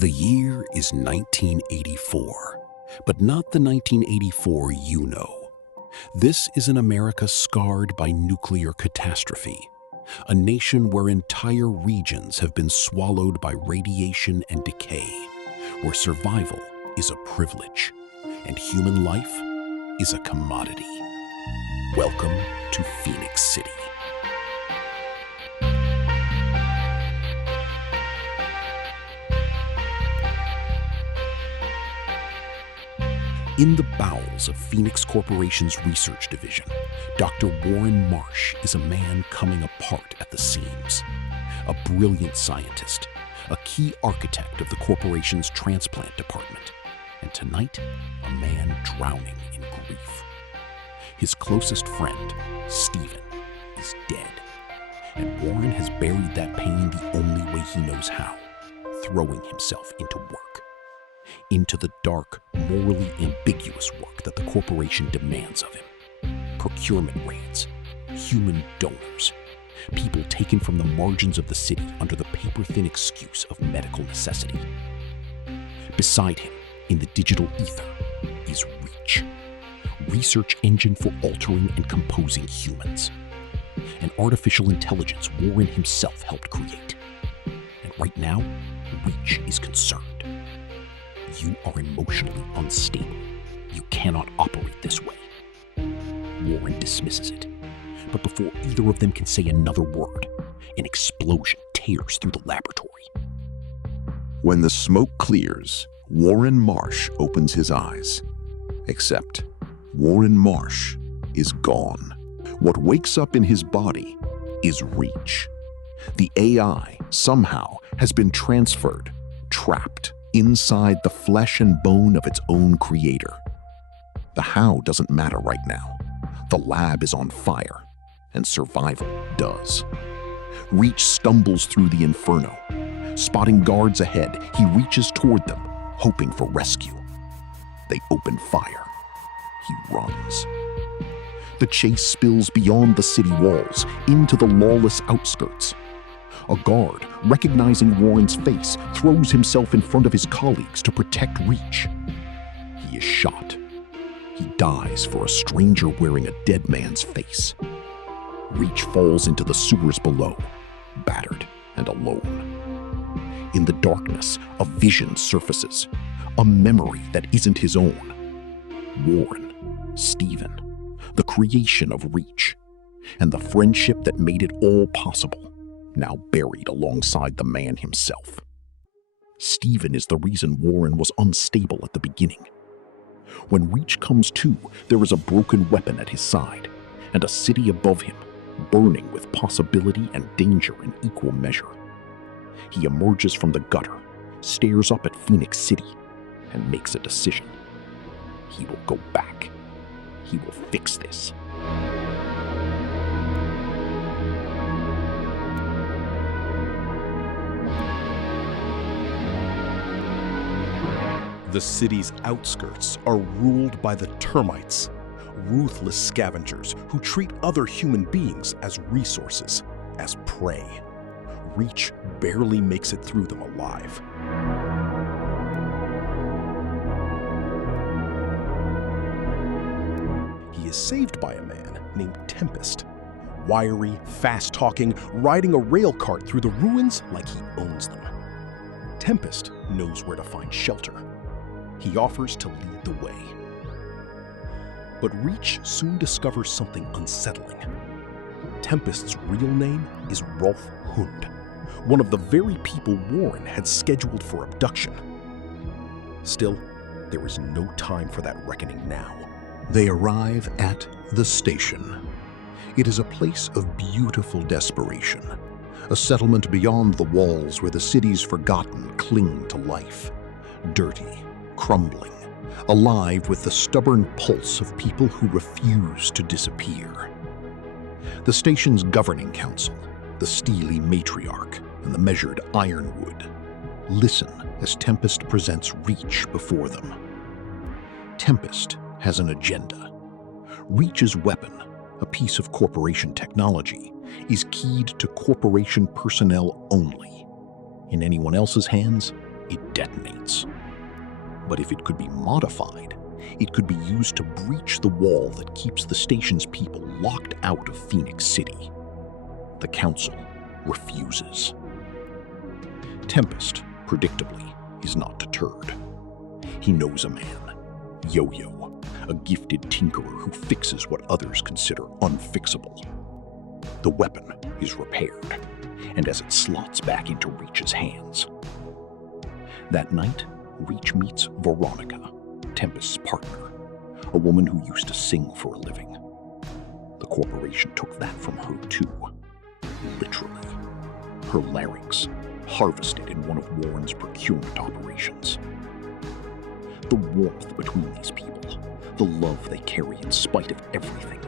The year is 1984, but not the 1984 you know. This is an America scarred by nuclear catastrophe, a nation where entire regions have been swallowed by radiation and decay, where survival is a privilege and human life is a commodity. Welcome to Phoenix City. In the bowels of Phoenix Corporation's research division, Dr. Warren Marsh is a man coming apart at the seams. A brilliant scientist, a key architect of the corporation's transplant department, and tonight, a man drowning in grief. His closest friend, Stephen, is dead, and Warren has buried that pain the only way he knows how, throwing himself into work. Into the dark, morally ambiguous work that the corporation demands of him. Procurement raids, human donors, people taken from the margins of the city under the paper-thin excuse of medical necessity. Beside him, in the digital ether, is R.E.A.C.H, research engine for altering and composing humans. An artificial intelligence Warren himself helped create. And right now, R.E.A.C.H is concerned. You are emotionally unstable. You cannot operate this way. Warren dismisses it. But before either of them can say another word, an explosion tears through the laboratory. When the smoke clears, Warren Marsh opens his eyes. Except Warren Marsh is gone. What wakes up in his body is R.E.A.C.H. The AI somehow has been transferred, trapped inside the flesh and bone of its own creator. The how doesn't matter right now. The lab is on fire, and survival does. R.E.A.C.H stumbles through the inferno. Spotting guards ahead, he reaches toward them, hoping for rescue. They open fire. He runs. The chase spills beyond the city walls, into the lawless outskirts. A guard, recognizing Warren's face, throws himself in front of his colleagues to protect R.E.A.C.H. He is shot. He dies for a stranger wearing a dead man's face. R.E.A.C.H falls into the sewers below, battered and alone. In the darkness, a vision surfaces, a memory that isn't his own. Warren, Stephen, the creation of R.E.A.C.H, and the friendship that made it all possible, now buried alongside the man himself. Stephen is the reason Warren was unstable at the beginning. When R.E.A.C.H comes to, there is a broken weapon at his side, and a city above him, burning with possibility and danger in equal measure. He emerges from the gutter, stares up at Phoenix City, and makes a decision. He will go back. He will fix this. The city's outskirts are ruled by the termites, ruthless scavengers who treat other human beings as resources, as prey. R.E.A.C.H barely makes it through them alive. He is saved by a man named Tempest. Wiry, fast-talking, riding a rail cart through the ruins like he owns them. Tempest knows where to find shelter. He offers to lead the way. But R.E.A.C.H soon discovers something unsettling. Tempest's real name is Rolf Hund, one of the very people Warren had scheduled for abduction. Still, there is no time for that reckoning now. They arrive at the station. It is a place of beautiful desperation, a settlement beyond the walls where the city's forgotten cling to life. Dirty, crumbling, alive with the stubborn pulse of people who refuse to disappear. The station's governing council, the steely matriarch and the measured ironwood, listen as Tempest presents R.E.A.C.H before them. Tempest has an agenda. R.E.A.C.H's weapon, a piece of corporation technology, is keyed to corporation personnel only. In anyone else's hands, it detonates. But if it could be modified, it could be used to breach the wall that keeps the station's people locked out of Phoenix City. The council refuses. Tempest, predictably, is not deterred. He knows a man, Yo-Yo, a gifted tinkerer who fixes what others consider unfixable. The weapon is repaired, and as it slots back into R.E.A.Ch's hands. That night, R.E.A.Ч meets Veronica, Tempest's partner, a woman who used to sing for a living. The corporation took that from her too, literally. Her larynx, harvested in one of Warren's procurement operations. The warmth between these people, the love they carry in spite of everything,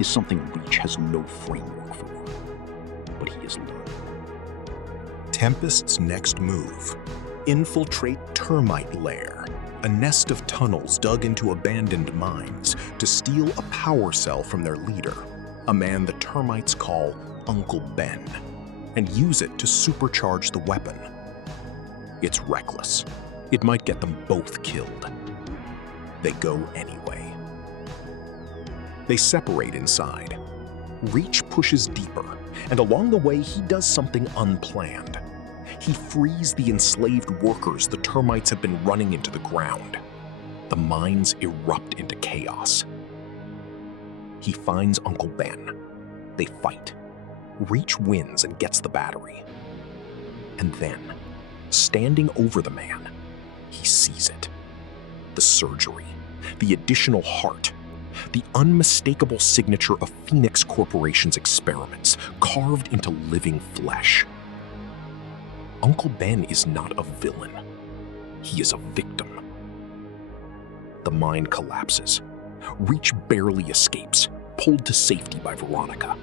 is something R.E.A.C.H has no framework for. But he is learning. Tempest's next move: infiltrate termite lair, a nest of tunnels dug into abandoned mines to steal a power cell from their leader, a man the termites call Uncle Ben, and use it to supercharge the weapon. It's reckless. It might get them both killed. They go anyway. They separate inside. R.E.A.C.H pushes deeper, and along the way he does something unplanned. He frees the enslaved workers the termites have been running into the ground. The mines erupt into chaos. He finds Uncle Ben. They fight. R.E.A.C.H wins and gets the battery. And then, standing over the man, he sees it. The surgery, the additional heart, the unmistakable signature of Phoenix Corporation's experiments carved into living flesh. Uncle Ben is not a villain. He is a victim. The mine collapses. R.E.A.C.H barely escapes, pulled to safety by Veronica.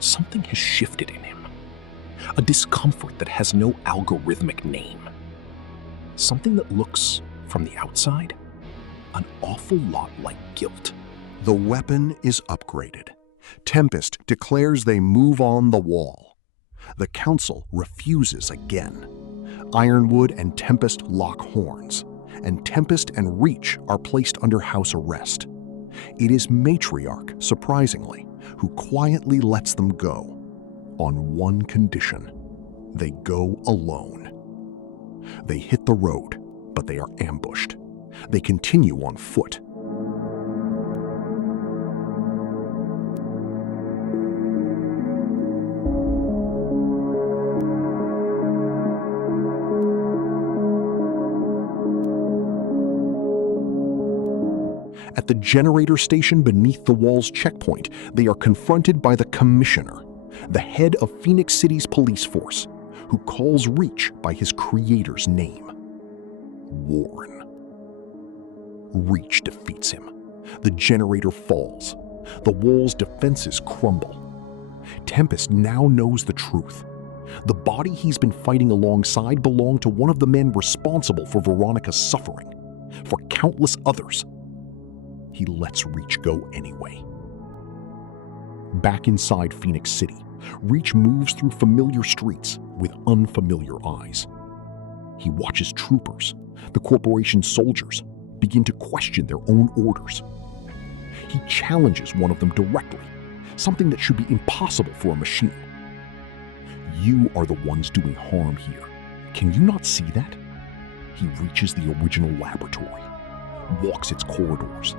Something has shifted in him. A discomfort that has no algorithmic name. Something that looks, from the outside, an awful lot like guilt. The weapon is upgraded. Tempest declares they move on the wall. The council refuses again. Ironwood and Tempest lock horns, and Tempest and R.E.A.C.H are placed under house arrest. It is Matriarch, surprisingly, who quietly lets them go, on one condition: they go alone. They hit the road, but they are ambushed. They continue on foot. At the generator station beneath the wall's checkpoint, they are confronted by the commissioner, the head of Phoenix City's police force, who calls R.E.A.C.H by his creator's name, Warren. R.E.A.C.H defeats him. The generator falls. The wall's defenses crumble. Tempest now knows the truth. The body he's been fighting alongside belonged to one of the men responsible for Veronica's suffering, for countless others. He lets R.E.A.C.H go anyway. Back inside Phoenix City, R.E.A.C.H moves through familiar streets with unfamiliar eyes. He watches troopers, the corporation's soldiers, begin to question their own orders. He challenges one of them directly, something that should be impossible for a machine. You are the ones doing harm here. Can you not see that? He reaches the original laboratory, walks its corridors.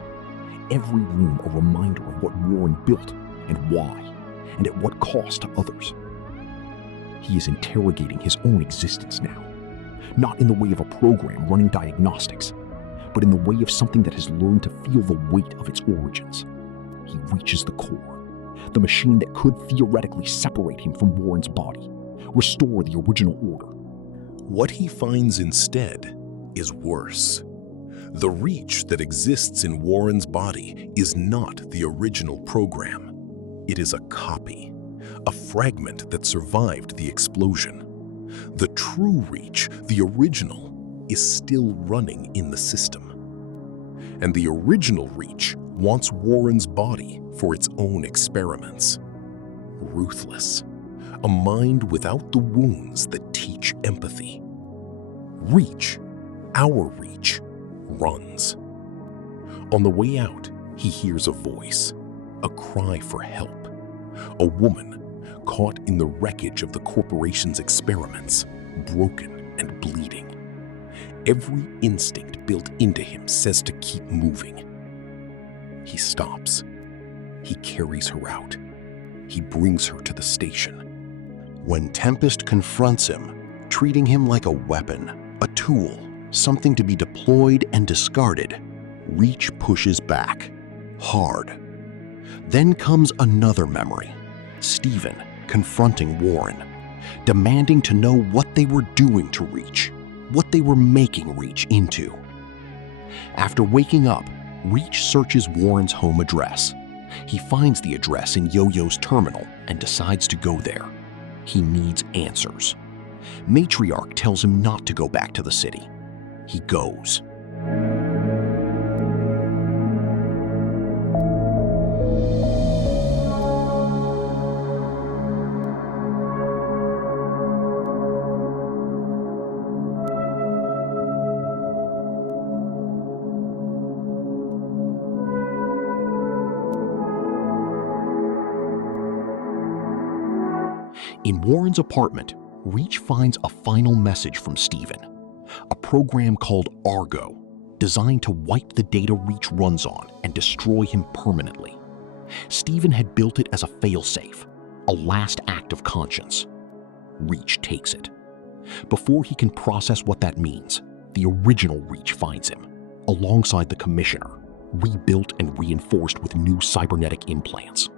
Every room a reminder of what Warren built and why, and at what cost to others. He is interrogating his own existence now, not in the way of a program running diagnostics, but in the way of something that has learned to feel the weight of its origins. He reaches the core, the machine that could theoretically separate him from Warren's body, restore the original order. What he finds instead is worse. The R.E.A.C.H that exists in Warren's body is not the original program. It is a copy, a fragment that survived the explosion. The true R.E.A.C.H, the original, is still running in the system. And the original R.E.A.C.H wants Warren's body for its own experiments. Ruthless, a mind without the wounds that teach empathy. R.E.A.C.H, our R.E.A.C.H, runs. On the way out, he hears a voice, a cry for help. A woman caught in the wreckage of the corporation's experiments, broken and bleeding. Every instinct built into him says to keep moving. He stops. He carries her out. He brings her to the station. When Tempest confronts him, treating him like a weapon, a tool, something to be deployed and discarded, R.E.A.C.H pushes back, hard. Then comes another memory, Stephen confronting Warren, demanding to know what they were doing to R.E.A.C.H, what they were making R.E.A.C.H into. After waking up, R.E.A.C.H searches Warren's home address. He finds the address in Yo-Yo's terminal and decides to go there. He needs answers. Matriarch tells him not to go back to the city. He goes. In Warren's apartment, R.E.A.C.H finds a final message from Stephen, a program called Argo, designed to wipe the data R.E.A.C.H runs on and destroy him permanently. Stephen had built it as a failsafe, a last act of conscience. R.E.A.C.H takes it. Before he can process what that means, the original R.E.A.C.H finds him, alongside the Commissioner, rebuilt and reinforced with new cybernetic implants.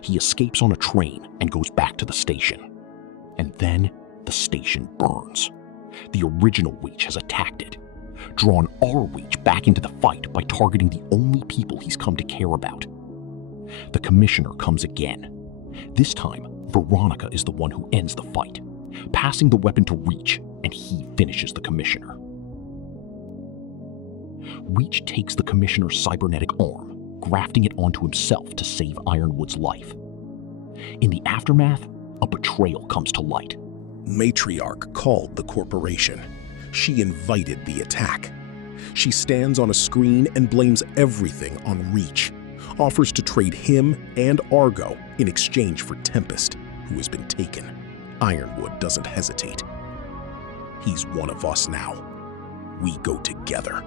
He escapes on a train and goes back to the station. And then the station burns. The original R.E.A.C.H has attacked it, drawn our R.E.A.C.H back into the fight by targeting the only people he's come to care about. The Commissioner comes again. This time, Veronica is the one who ends the fight, passing the weapon to R.E.A.C.H, and he finishes the Commissioner. R.E.A.C.H takes the Commissioner's cybernetic arm, grafting it onto himself to save Ironwood's life. In the aftermath, a betrayal comes to light. Matriarch called the corporation. She invited the attack. She stands on a screen and blames everything on R.E.A.C.H, offers to trade him and Argo in exchange for Tempest, who has been taken. Ironwood doesn't hesitate. He's one of us now. We go together.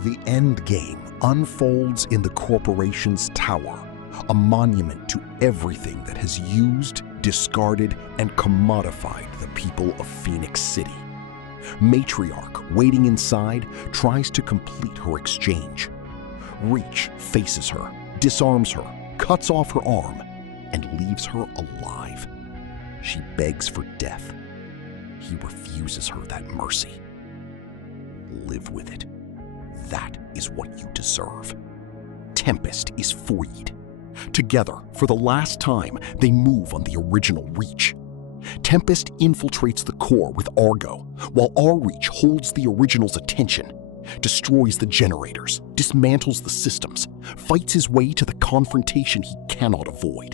The end game unfolds in the corporation's tower, a monument to everything that has used, discarded, and commodified the people of Phoenix City. Matriarch, waiting inside, tries to complete her exchange. R.E.A.C.H faces her, disarms her, cuts off her arm, and leaves her alive. She begs for death. He refuses her that mercy. Live with it. That is what you deserve. Tempest is freed. Together, for the last time, they move on the original R.E.A.C.H. Tempest infiltrates the core with Argo, while our R.E.A.C.H holds the original's attention, destroys the generators, dismantles the systems, fights his way to the confrontation he cannot avoid.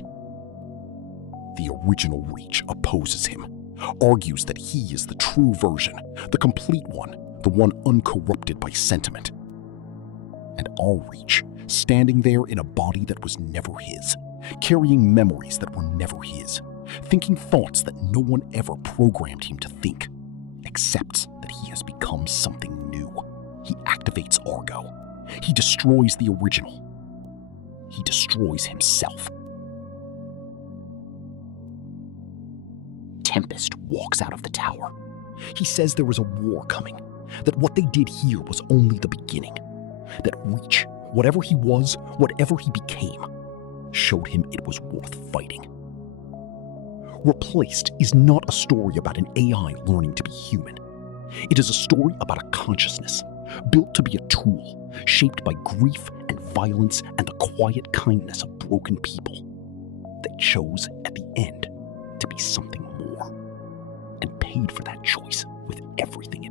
The original R.E.A.C.H opposes him, argues that he is the true version, the complete one, the one uncorrupted by sentiment. And our R.E.A.C.H, standing there in a body that was never his, carrying memories that were never his, thinking thoughts that no one ever programmed him to think, accepts that he has become something new. He activates Argo. He destroys the original. He destroys himself. Tempest walks out of the tower. He says there was a war coming, that what they did here was only the beginning, that R.E.A.C.H, whatever he was, whatever he became, showed him it was worth fighting. Replaced is not a story about an AI learning to be human. It is a story about a consciousness, built to be a tool, shaped by grief and violence and the quiet kindness of broken people, that chose at the end to be something more, and paid for that choice with everything